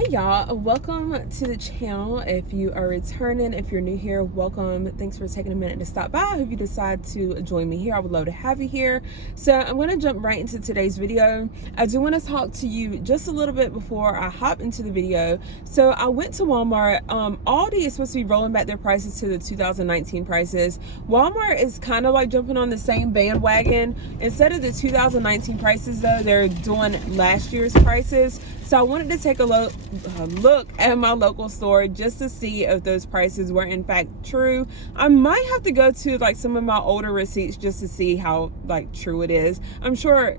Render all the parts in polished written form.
Hey y'all, welcome to the channel. If you are returning, if you're new here, welcome. Thanks for taking a minute to stop by. If you decide to join me here, I would love to have you here. So I'm going to jump right into today's video. I do want to talk to you just a little bit before I hop into the video. So I went to Walmart. Aldi is supposed to be rolling back their prices to the 2019 prices. Walmart is kind of like jumping on the same bandwagon. Instead of the 2019 prices though, they're doing last year's prices. So I wanted to take a look at my local store just to see if those prices were in fact true. I might have to go to like some of my older receipts just to see how like true it is. I'm sure,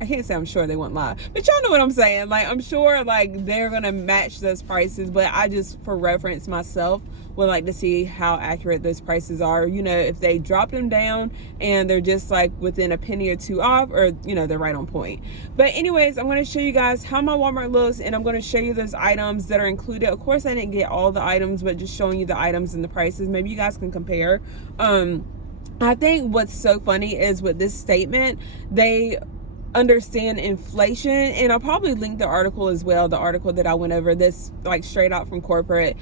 I can't say I'm sure they won't lie, but y'all know what I'm saying. Like, I'm sure like they're gonna match those prices, but I just, for reference myself, would like to see how accurate those prices are. You know, if they drop them down and they're just like within a penny or two off, or you know, they're right on point. But anyways, I'm going to show you guys how my Walmart looks, and I'm going to show you those items that are included. Of course, I didn't get all the items, but just showing you the items and the prices. Maybe you guys can compare. I think what's so funny is with this statement, they understand inflation, and I'll probably link the article as well, the article that I went over, this like straight out from corporate.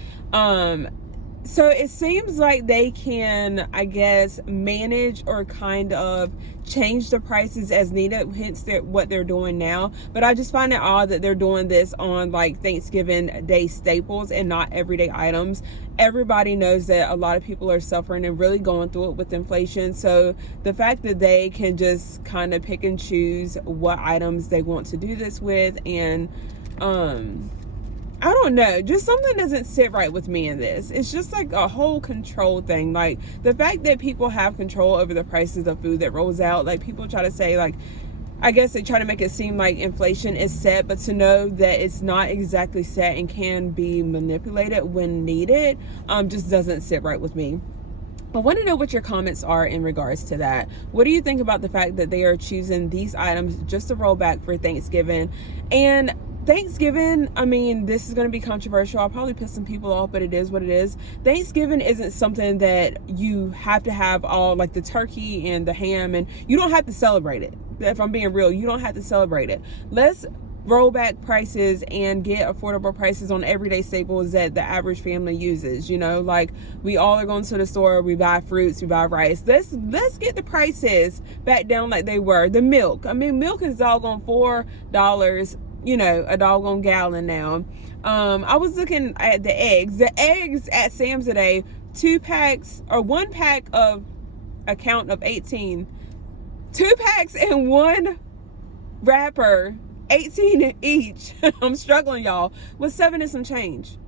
So it seems like they can, I guess, manage or kind of change the prices as needed, hence what they're doing now. But I just find it odd that they're doing this on like Thanksgiving Day staples and not everyday items. Everybody knows that a lot of people are suffering and really going through it with inflation. So the fact that they can just kind of pick and choose what items they want to do this with, and I don't know, just something doesn't sit right with me in this. It's just like a whole control thing. Like the fact that people have control over the prices of food that rolls out. Like people try to say, like, I guess they try to make it seem like inflation is set, but to know that it's not exactly set and can be manipulated when needed, just doesn't sit right with me. I want to know what your comments are in regards to that. What do you think about the fact that they are choosing these items just to roll back for Thanksgiving? And Thanksgiving, I mean, this is going to be controversial. I'll probably piss some people off, but it is what it is. Thanksgiving isn't something that you have to have all like the turkey and the ham, and you don't have to celebrate it. If I'm being real, you don't have to celebrate it. Let's roll back prices and get affordable prices on everyday staples that the average family uses. You know, like we all are going to the store, we buy fruits, we buy rice. Let's get the prices back down like they were. The milk, I mean, milk is doggone $4, you know, a doggone gallon now. I was looking at the eggs at Sam's today, 2 packs or 1 pack of a count of 18, 2 packs and 1 wrapper, 18 each. I'm struggling, y'all, with 7 and some change.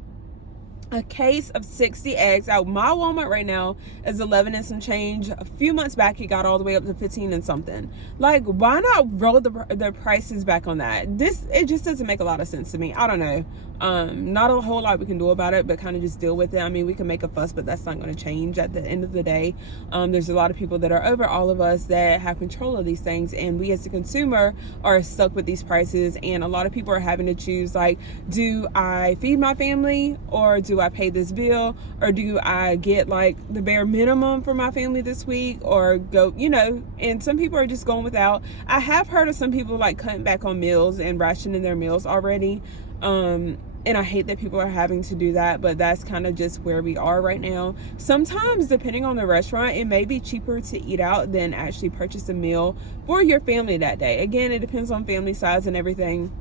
A case of 60 eggs out my Walmart right now is 11 and some change. A few months back it got all the way up to 15 and something. Like, why not roll the prices back on that? It just doesn't make a lot of sense to me. I don't know. Not a whole lot we can do about it, but kind of just deal with it. I mean, we can make a fuss, but that's not going to change at the end of the day. There's a lot of people that are over all of us that have control of these things, and we as a consumer are stuck with these prices. And a lot of people are having to choose, like, do I feed my family, or do I pay this bill, or do I get like the bare minimum for my family this week, or go, you know? And some people are just going without. I have heard of some people like cutting back on meals and rationing their meals already. And I hate that people are having to do that, but that's kind of just where we are right now. Sometimes, depending on the restaurant, it may be cheaper to eat out than actually purchase a meal for your family that day. Again, it depends on family size and everything.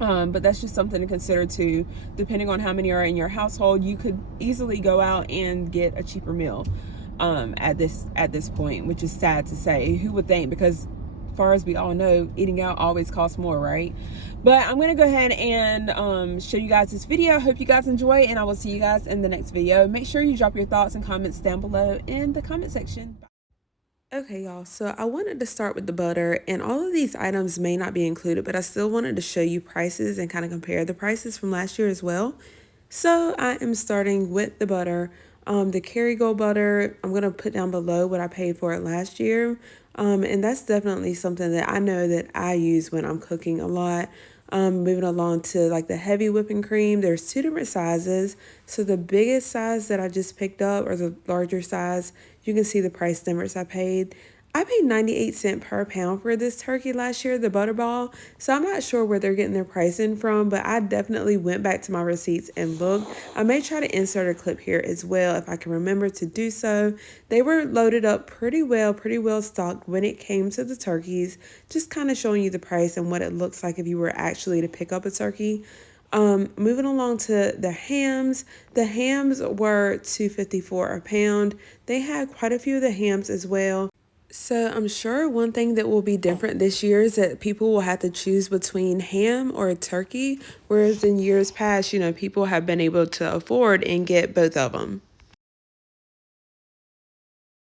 But that's just something to consider too. Depending on how many are in your household, you could easily go out and get a cheaper meal at this point, which is sad to say. Who would think? Because as far as we all know, eating out always costs more, right? But I'm gonna go ahead and show you guys this video. Hope you guys enjoy, and I will see you guys in the next video. Make sure you drop your thoughts and comments down below in the comment section. Okay, y'all, so I wanted to start with the butter, and all of these items may not be included, but I still wanted to show you prices and kind of compare the prices from last year as well. So I am starting with the butter. The Kerrygold butter, I'm going to put down below what I paid for it last year. And that's definitely something that I know that I use when I'm cooking a lot. Moving along to like the heavy whipping cream, there's 2 different sizes. So the biggest size that I just picked up, or the larger size, you can see the price difference I paid. I paid 98 cents per pound for this turkey last year, the butterball. So I'm not sure where they're getting their pricing from, but I definitely went back to my receipts and looked. I may try to insert a clip here as well if I can remember to do so. They were loaded up pretty well stocked when it came to the turkeys, just kind of showing you the price and what it looks like if you were actually to pick up a turkey. Moving along to the hams. The hams were $2.54 a pound. They had quite a few of the hams as well. So I'm sure one thing that will be different this year is that people will have to choose between ham or a turkey, whereas in years past, people have been able to afford and get both of them.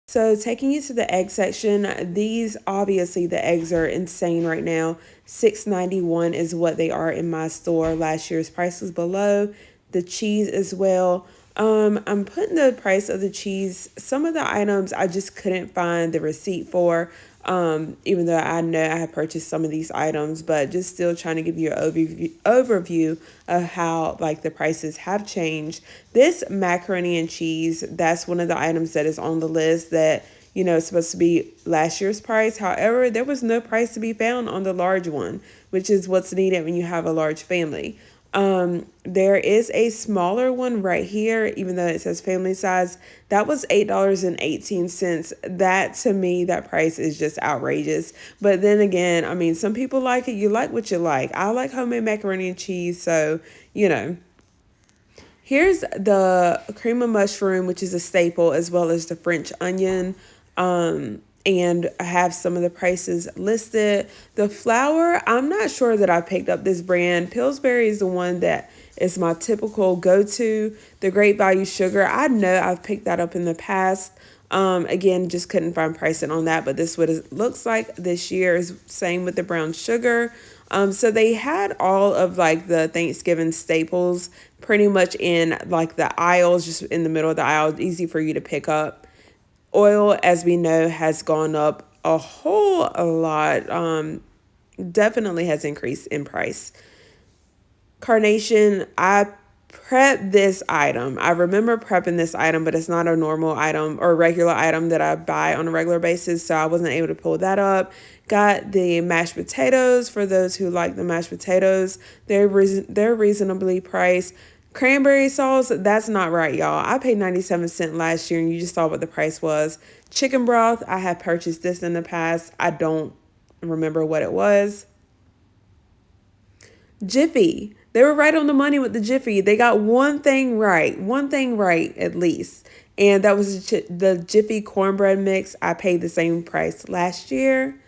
So taking you to the egg section, these obviously the eggs are insane right now. $6.91 is what they are in my store. Last year's price was below. The cheese as well. I'm putting the price of the cheese. Some of the items I just couldn't find the receipt for. Even though I know I have purchased some of these items, but just still trying to give you an overview of how like the prices have changed. This macaroni and cheese, that's one of the items that is on the list that, is supposed to be last year's price. However, there was no price to be found on the large one, which is what's needed when you have a large family. There is a smaller one right here, even though it says family size. That was $8.18. That to me, that price is just outrageous. But then again, I mean, some people like it. You like what you like. I like homemade macaroni and cheese, so Here's the cream of mushroom, which is a staple, as well as the French onion. And I have some of the prices listed. The flour, I'm not sure that I picked up this brand. Pillsbury is the one that is my typical go-to. The Great Value Sugar, I know I've picked that up in the past. Again, just couldn't find pricing on that, but this is what it looks like this year. Is same with the brown sugar. So they had all of like the Thanksgiving staples pretty much in like the aisles, just in the middle of the aisle, easy for you to pick up. Oil, as we know, has gone up a whole lot. Definitely has increased in price. Carnation, I prepped this item. I remember prepping this item, but it's not a normal item or regular item that I buy on a regular basis, so I wasn't able to pull that up. Got the mashed potatoes for those who like the mashed potatoes. They're reasonably priced. Cranberry sauce, that's not right, y'all. I paid 97 cents last year, and you just saw what the price was. Chicken broth, I have purchased this in the past. I don't remember what it was. Jiffy. They were right on the money with the Jiffy. They got one thing right at least. And that was the Jiffy cornbread mix. I paid the same price last year.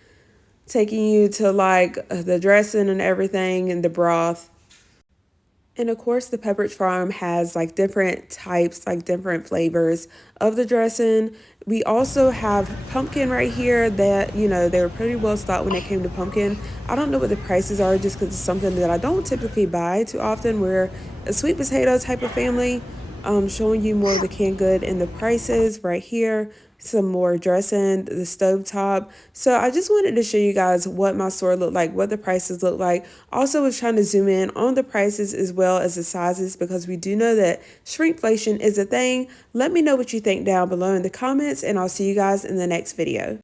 Taking you to like the dressing and everything and the broth. And of course, the Pepperidge Farm has like different types, like different flavors of the dressing. We also have pumpkin right here that, they were pretty well stocked when it came to pumpkin. I don't know what the prices are just because it's something that I don't typically buy too often. We're a sweet potato type of family. Showing you more of the canned good and the prices right here. Some more dressing, the stovetop. So I just wanted to show you guys what my store looked like, what the prices look like. Also was trying to zoom in on the prices as well as the sizes because we do know that shrinkflation is a thing. Let me know what you think down below in the comments, and I'll see you guys in the next video.